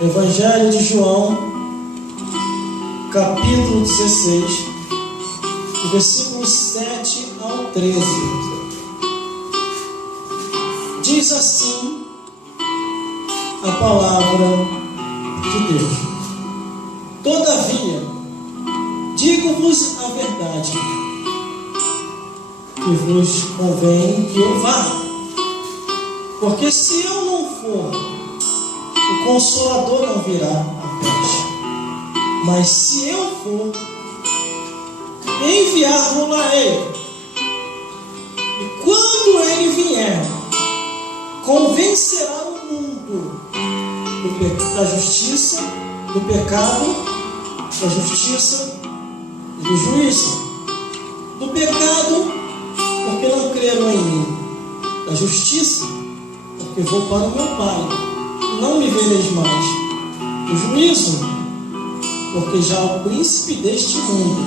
Evangelho de João, capítulo 16, do versículo 7 ao 13. Diz assim a palavra de Deus: Todavia, digo-vos a verdade, que vos convém que eu vá. Porque se eu não for, o Consolador não virá a vós. Mas se eu for, enviar-vos-ei. E quando ele vier, convencerá o mundo da justiça, do pecado, da justiça e do juízo. Do pecado, porque não creram em mim. Da justiça, porque vou para o meu Pai, não me vereis mais. O juízo, porque já o príncipe deste mundo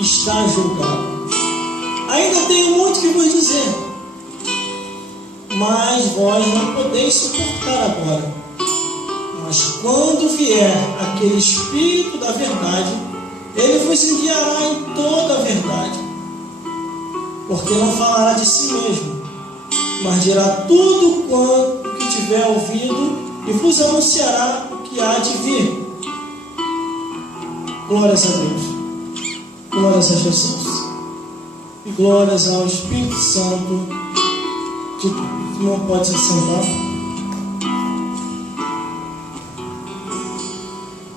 está julgado. Ainda tenho muito que vos dizer, mas vós não podeis suportar agora. Mas quando vier aquele Espírito da verdade, ele vos enviará em toda a verdade, porque não falará de si mesmo, mas dirá tudo quanto que tiver ouvido e vos anunciará o que há de vir. Glórias a Deus, glórias a Jesus e glórias ao Espírito Santo de Deus. Não pode se sentar.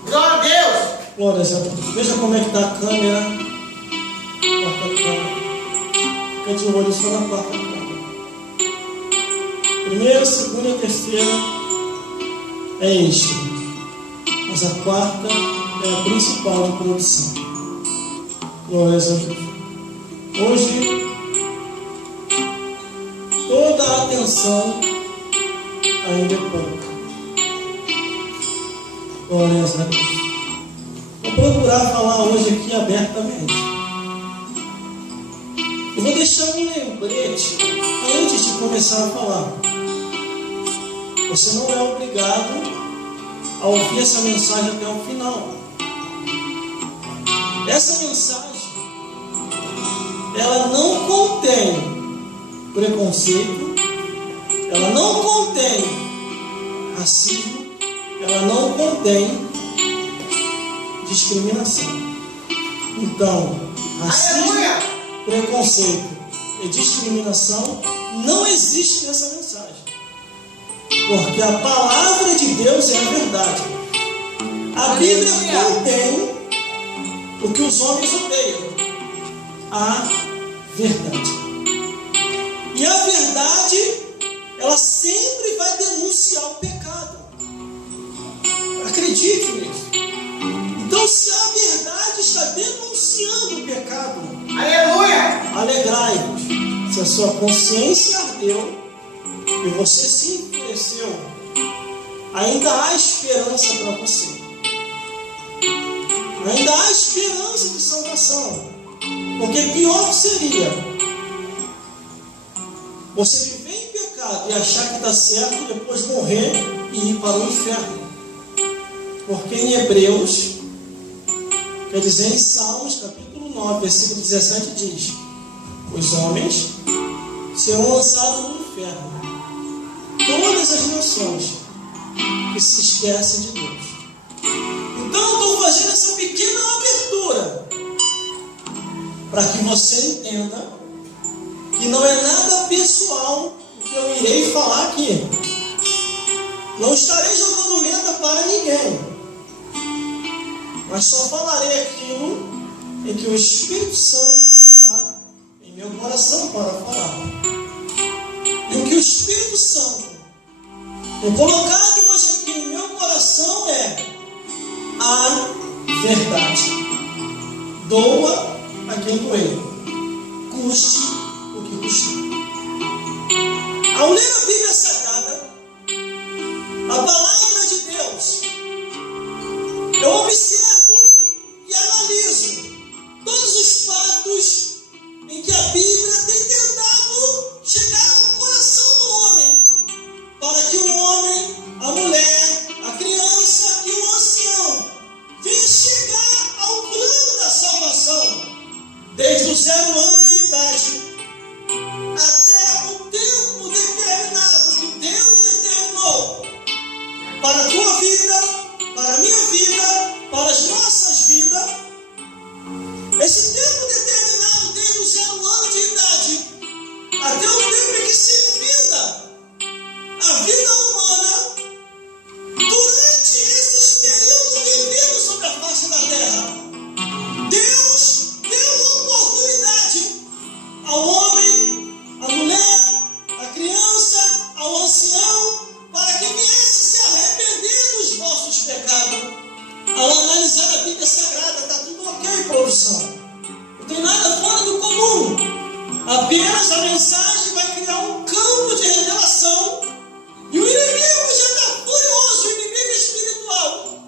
Glória a Deus. Glórias a Deus. Veja como é que está a câmera. Fica de olho só na quarta câmera. Primeira, segunda e terceira é extra, mas a quarta é a principal de produção. Glórias a Deus. Hoje, toda a atenção ainda é pouca. Glórias a Deus. Vou procurar falar hoje aqui abertamente. Eu vou deixar um lembrete antes de começar a falar. Você não é obrigado a ouvir essa mensagem até o final. Essa mensagem, ela não contém preconceito, ela não contém racismo, ela não contém discriminação. Então, racismo, preconceito e discriminação não existe nessa mensagem. Porque a palavra de Deus é a verdade. A Bíblia contém o que os homens odeiam: a verdade. E a verdade, ela sempre vai denunciar o pecado. Acredite nisso. Então, se a verdade está denunciando o pecado, aleluia, alegrai-vos. Se a sua consciência ardeu e você se enfureceu, ainda há esperança para você. Ainda há esperança de salvação. Porque pior seria você viver em pecado e achar que está certo e depois morrer e ir para o inferno. Porque em Hebreus, quer dizer, em Salmos capítulo 9, versículo 17 diz: os homens serão lançados no inferno, todas as nações que se esquecem de Deus. Então eu estou fazendo essa pequena abertura para que você entenda que não é nada pessoal o que eu irei falar aqui. Não estarei jogando letra para ninguém, mas só falarei aquilo em que o Espírito Santo colocar em meu coração para falar. E o que o Espírito Santo tem colocado hoje aqui em meu coração é a verdade. Doa a quem doer, custe o que custar. Ao ler a Bíblia Sagrada, a palavra de Deus, eu observo e analiso todos os fatos em que a Bíblia tem tentado chegar no coração do homem, para que o homem, a mulher, a pecado. Ao analisar a Bíblia Sagrada, está tudo ok, produção. Não tem nada fora do comum. Apenas a mensagem vai criar um campo de revelação. E o inimigo já está furioso, o inimigo espiritual,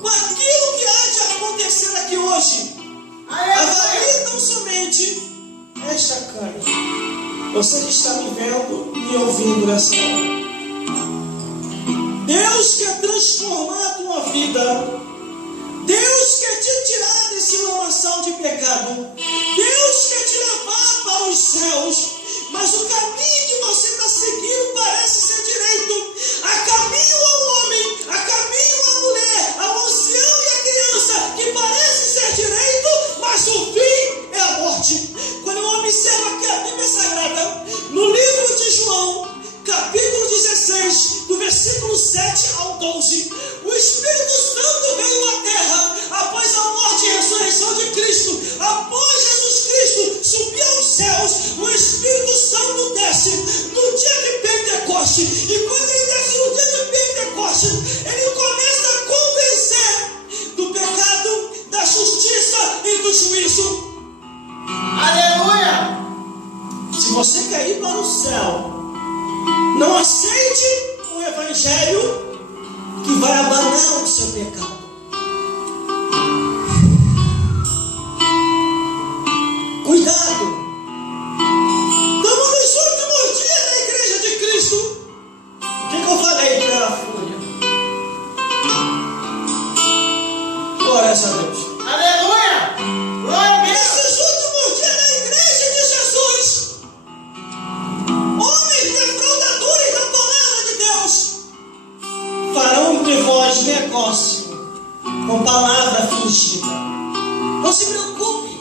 com aquilo que há de acontecer aqui hoje. Avalie tão somente esta carne. Você que está me vendo e ouvindo nessa hora. Deus quer transformar a tua vida. Deus quer te tirar desse lamaçal de pecado. Deus quer te levar para os céus. Mas o caminho que você está seguindo parece ser direito. Há caminho ao homem, há caminho à mulher, ao ancião e à criança, que parece ser direito, mas o fim é a morte. Quando eu observo aqui a Bíblia Sagrada, no livro de João, capítulo 16, do versículo 7 ao 12, o Espírito Santo veio à terra após a morte e ressurreição de Cristo. Após Jesus Cristo subir aos céus, o Espírito Santo desce no dia de Pentecoste. E quando ele desce no dia de Pentecoste, ele começa a convencer do pecado, da justiça e do juízo. Aleluia! Se você quer ir para o céu, não aceite o Evangelho que vai abanar o seu pecado. Cuidado! Estamos nos últimos dias da Igreja de Cristo. O que eu falei que era fúria? Glória a Deus. Aleluia! Glória a Deus! Nesses últimos dias da Igreja de Jesus, homens defraudadores da palavra de Deus farão de vós negócio com palavra fingida. Não se preocupe,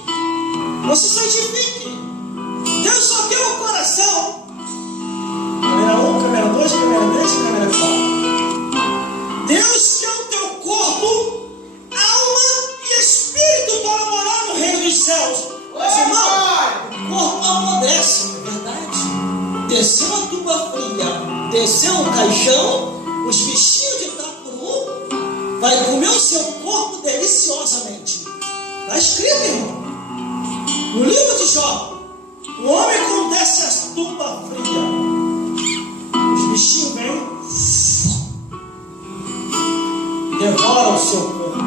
não se santifique. Deus só quer o coração. Câmera 1, câmera 2, câmera 3, câmera 4. Deus quer o teu corpo, alma e espírito para morar no reino dos céus. Mas, irmão, o corpo apodrece, não é verdade? Desceu a tuba fria, desceu o caixão, os bichinhos de Itapuru vai comer o seu corpo deliciosamente. Está escrito, irmão, no livro de Jó. O homem quando desce a tuba fria, os bichinhos vêm, devoram o seu corpo.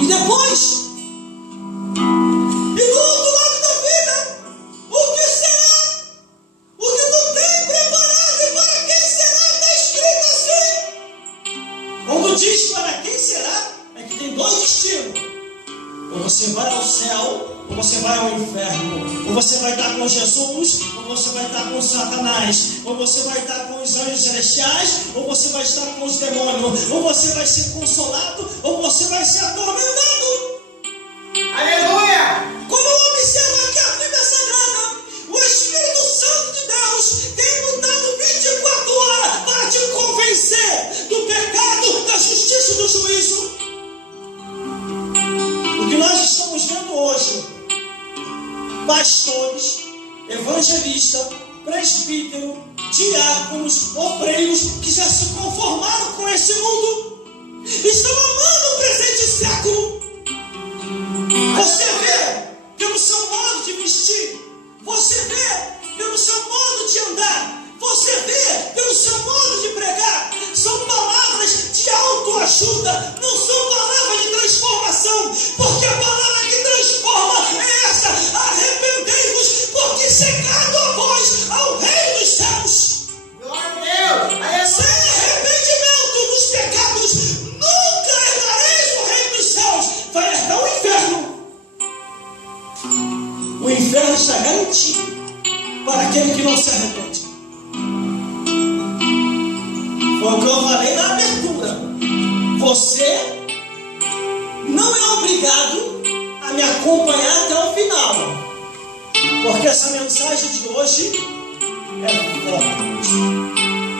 E depois, e do outro lado da vida, o que será? O que tu tem preparado e para quem será? Está escrito assim. Quando diz para quem será, é que tem dois destinos. Ou você vai ao céu, ou você vai ao inferno. Ou você vai estar com Jesus, ou você vai estar com Satanás. Ou você vai estar com os anjos celestiais, ou você vai estar com os demônios. Ou você vai ser consolado, ou você vai ser atormentado. Aleluia! Quando eu observo aqui a Bíblia Sagrada, o Espírito Santo de Deus tem lutado 24 horas para te convencer do pecado, da justiça e do juízo. O que nós estamos vendo hoje, pastores, evangelistas, presbíteros, diáconos, obreiros que já se conformaram com esse mundo, estão amando o presente século. Você vê pelo seu modo de vestir, você vê pelo seu modo de andar, você vê pelo seu modo de pregar. São palavras de autoajuda, não são palavras de transformação, porque a palavra que transforma é essa: arrependei-vos, porque chegado a vós ao reino dos céus. Glória a Deus! Sem arrependimento dos pecados, nunca herdareis o reino dos céus. Vai herdar o inferno. O inferno está garantido para aquele que não se arrepende. Foi o que eu falei na abertura. Você não é obrigado a me acompanhar até o final, porque essa mensagem de hoje é forte.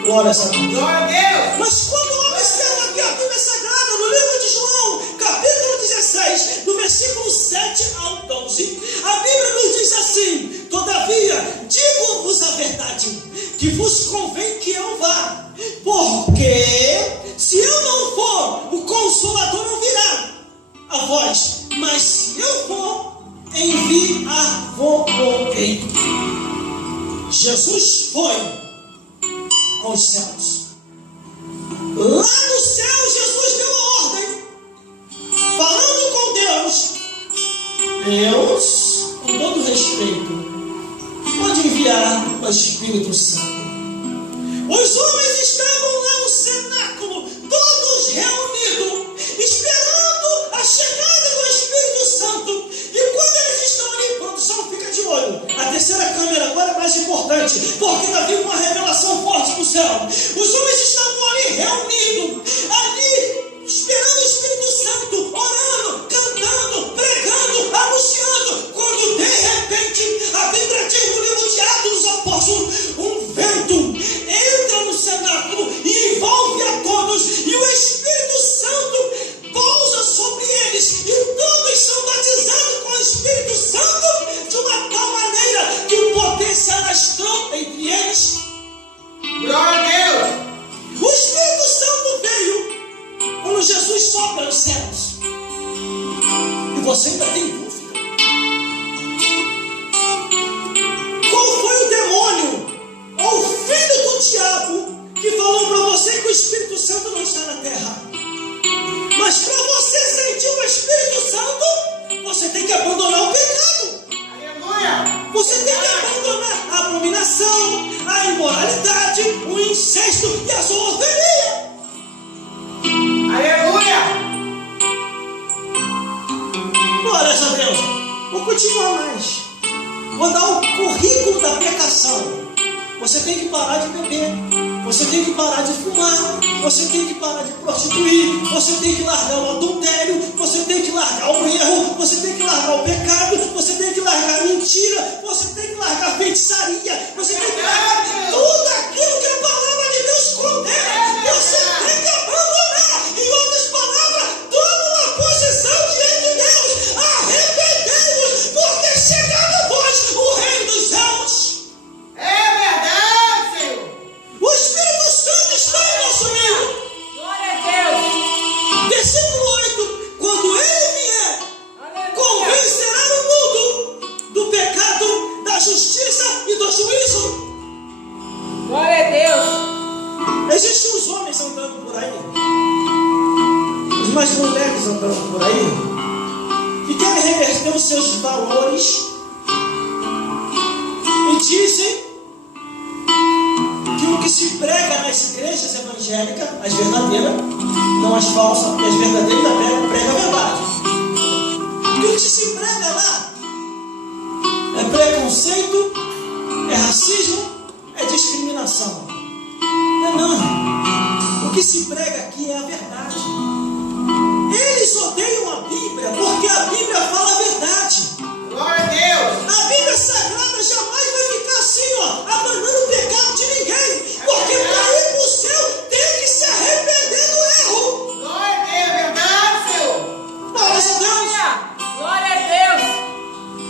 Glória a Deus. Glória a Deus. Mas quando eu observo aqui a Bíblia Sagrada, no livro de João, capítulo 16, do versículo 7 ao 12, a Bíblia nos diz assim: todavia, digo-vos a verdade, que vos convém que eu vá, porque se eu não for, o Consolador Jesus foi aos céus. Lá no céu, Jesus deu a ordem, falando com Deus. Deus, com todo respeito, pode enviar o Espírito Santo. Os homens estavam lá no cenáculo, todos reunidos, esperando a chegada do Espírito Santo. E quando eles estão ali, produção, fica de olho. A terceira câmera agora é mais importante, porque está vindo uma revelação forte do céu. Os homens estavam ali reunidos, ali esperando o Espírito Santo, orando, cantando, pregando, anunciando. Quando de repente, a Bíblia diz no livro de Atos dos Apóstolos, um vento entra no cenáculo e envolve a todos, e o Espírito Santo pousa sobre eles, e todos são batizados com o Espírito Santo de uma tal maneira que o poder se alastrou entre eles. Glória a Deus! O Espírito Santo veio quando Jesus sobe aos céus. E você ainda tem dúvida? Qual foi o demônio ou o filho do diabo que falou para você que o Espírito Santo não está na terra? Mas para você sentir o Espírito Santo, você tem que abandonar o pecado. Aleluia! Você tem que abandonar a abominação, a imoralidade, o incesto e a zoofilia. Aleluia! Glórias a Deus. Vou continuar mais. Vou dar o currículo da pecação. Você tem que parar de beber. Você tem que parar de fumar. Você tem que parar de prostituir. Você tem que largar o adultério. Você tem que largar o erro. Você tem que largar o pecado. Você tem que largar a mentira. Você tem que largar a feitiçaria. Você tem que largar tudo aquilo que a palavra de Deus condena. Você tem que abandonar. Em outras palavras, toma uma posição diante de Deus. Arrependei-vos, porque chegado a vós o reino dos céus. É verdade, Senhor! O Espírito Santo está em nosso meio. Glória a Deus! Versículo 8. Quando ele vier, Aleluia! convencerá o mundo do pecado, da justiça e do juízo. Glória a Deus! Existem os homens andando por aí, os mais mulheres andando por aí, que querem reverter os seus valores e dizem que o que se prega nas igrejas evangélicas, as verdadeiras, não as falsas, porque as verdadeiras pregam a verdade. Que o que se prega lá é preconceito, é racismo, é discriminação. Não. O que se prega aqui é a verdade. Eles odeiam a Bíblia porque a Bíblia fala a verdade. Glória a Deus! A Bíblia Sagrada jamais vai ficar assim, abanando o pecado de ninguém. Porque para ir para o céu tem que se arrepender do erro. Glória a Deus! Verdade, Senhor! Glória a Deus. Glória a Deus!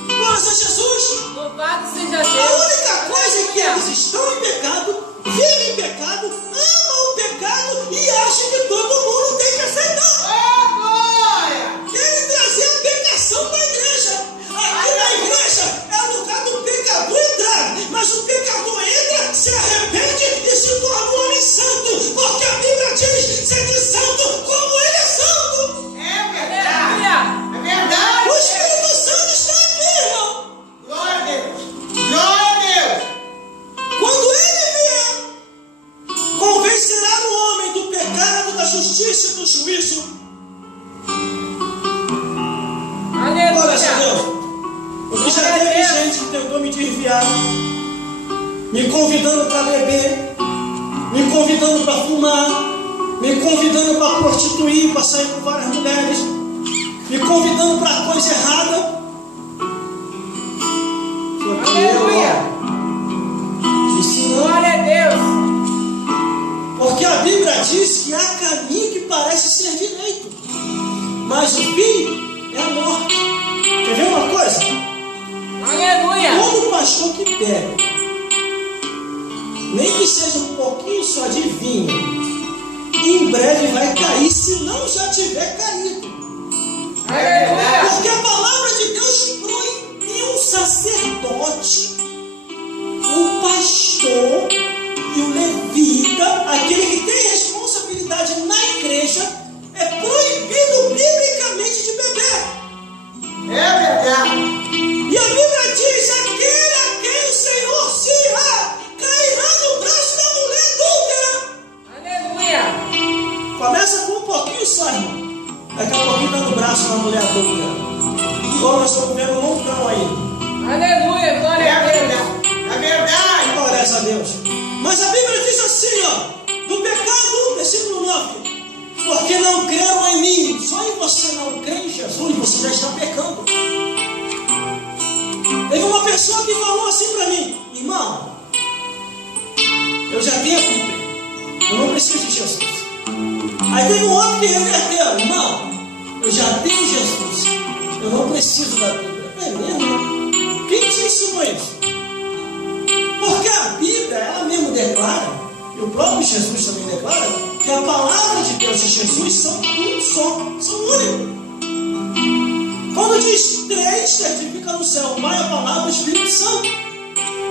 Glória a Jesus. Louvado seja A Deus! única coisa é que eles estão em pecado, vivem em pecado, amam o pecado e acham que todo mundo tem que aceitar. Oh, glória! Querem trazer a pecação para a igreja. Aqui na igreja é lugar do pecador entrar, mas o pecador entra, se arrepende e se torna um homem santo, porque a Bíblia diz: sede santo como ele é santo. É verdade! É verdade! O Espírito Santo está aqui, irmão. Glória a Deus! Glória a Deus! Quando ele vier, convencerá o homem do pecado, da justiça e do juízo. Glória a Deus. Porque já teve gente que tentou me desviar, me convidando para beber, me convidando para fumar, me convidando para prostituir, para sair com várias mulheres, me convidando para coisa errada. Aleluia! Disse não. Glória a Deus! Porque a Bíblia diz que há caminho que parece ser direito, mas o fim é a morte. Quer ver uma coisa? Aleluia! Todo pastor que bebe, nem que seja um pouquinho só de vinho, em breve vai cair, se não já tiver caído. Aleluia! Porque a palavra de Deus proibia um sacerdote, o pastor, só, irmão. Daqui a pouquinho dá no braço uma mulher adulta. Igual nós estamos vendo um montão aí. Aleluia, glória a Deus. É verdade. Glória a Deus. Mas a Bíblia diz assim, ó, do pecado, versículo 9. Porque não creram em mim. Só em você não crê em Jesus, você já está pecando. Teve uma pessoa que falou assim para mim: irmão, eu já tenho a Bíblia, eu não preciso de Jesus. Aí teve um outro que reverteu: irmão, eu já tenho Jesus, eu não preciso da Bíblia. É mesmo? Quem te ensinou isso? Porque a Bíblia, ela mesmo declara, e o próprio Jesus também declara, que a palavra de Deus e Jesus são um só, são únicos. Quando diz três, certifica no céu o Pai, a palavra, o Espírito Santo.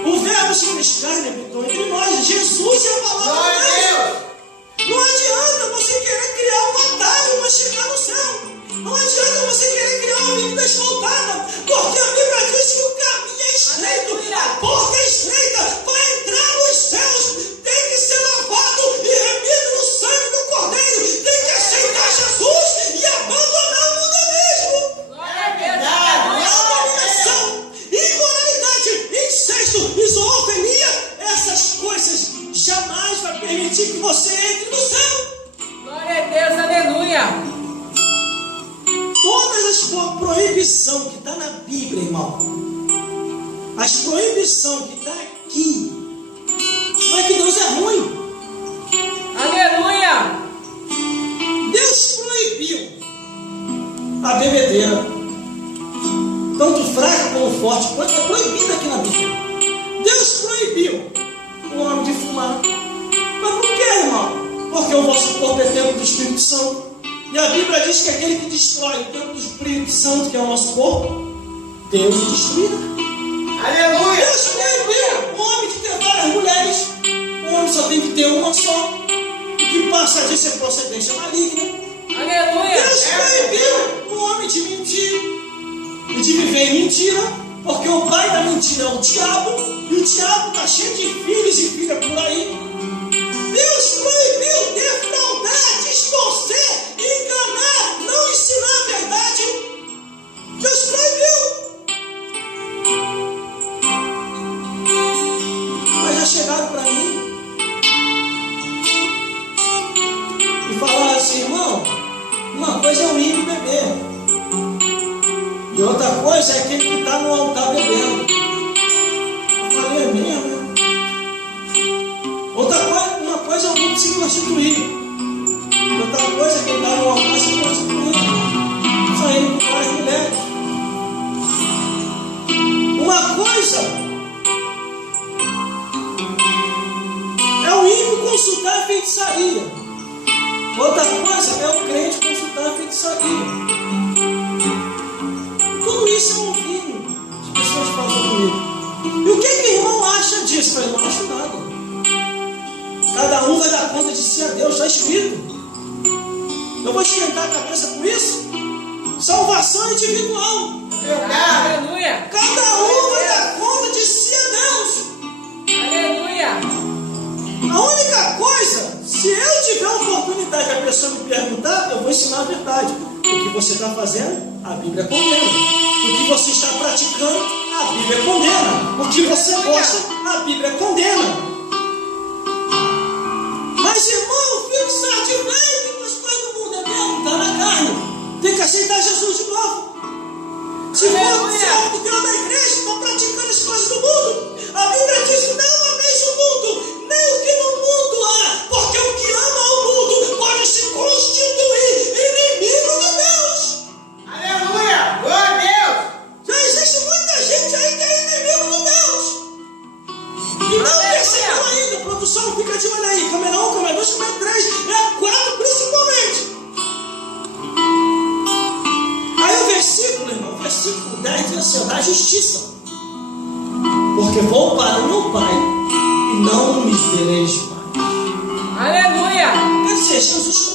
O verbo se fez carne, habitou entre nós. Jesus é a palavra de Deus. Não adianta você querer criar um atalho para chegar no céu. Não adianta você querer criar uma vida asfaltada. Porque a Bíblia diz que o caminho é estreito, a porta é estreita. Para entrar nos céus, tem que ser lavado e remido no sangue do Cordeiro. Tem que aceitar Jesus e abandonar o mundo mesmo. Abominação, imoralidade, incesto, zoofilia, essas coisas jamais vai permitir que você entre no céu. Glória a Deus, aleluia. Todas as proibições que está na Bíblia, irmão, as proibições que está aqui, não é que Deus é ruim. Aleluia. Deus proibiu a bebedeira, tanto fraca como forte, é proibida aqui na Bíblia. Deus proibiu o homem de fumar. Mas por que, irmão? Porque o vosso corpo é templo do Espírito Santo. E a Bíblia diz que aquele que destrói o templo do Espírito Santo, que é o nosso corpo, Deus o destruirá. Aleluia. Deus proibiu o homem de ter várias mulheres. O homem só tem que ter uma só. O que passa disso é procedência maligna. Aleluia. Deus proibiu o homem de mentir e de viver em mentira, porque o pai da mentira é o diabo, e o diabo está cheio de filhos e filhas por aí. Deus proibiu defraudar, distorcer, enganar, não ensinar a verdade. Deus proibiu. Mas já chegaram para mim e falaram assim: irmão, uma coisa é o ímpio beber, e outra coisa é aquele que está no altar bebendo. Eu falei: é mesmo? Uma coisa é o ímpio se prostituir, outra coisa é quem está no altar se prostituir, saindo com várias mulheres. Uma coisa é o ímpio consultar a feitiçaria, outra coisa é o crente consultar a feitiçaria. Tudo isso eu ouvi as pessoas falando comigo. E o que o irmão acha disso? Eu falei: não acho nada. Cada um vai dar conta de si a Deus, está escrito. Eu vou esquentar a cabeça com isso? Salvação individual. Aleluia. Cada um vai dar conta de si a Deus. Aleluia. A única coisa, se eu tiver a oportunidade de a pessoa me perguntar, eu vou ensinar a verdade. O que você está fazendo, a Bíblia condena. O que você está praticando, a Bíblia condena. O que você gosta, a Bíblia condena. Mas, irmão, fixar de vez com as coisas do mundo é mesmo, está na carne. Tem que aceitar Jesus de novo. Se for algo dentro da igreja, está praticando as coisas do mundo. A Bíblia diz: não ameis o mundo, nem o que no mundo há, porque o que ama o mundo pode se constituir inimigo de Deus. Aleluia. Glória a Deus. Já existe muita gente aí que é inimigo de Deus. E não percebeu ainda. Produção, fica de olho aí. Câmera 1, câmera 2, câmera 3 e a 4 principalmente. Aí o versículo, irmão, versículo 10 diz assim: da justiça. Porque vou para o meu Pai e não me vereis mais. Aleluia. Quer dizer, Jesus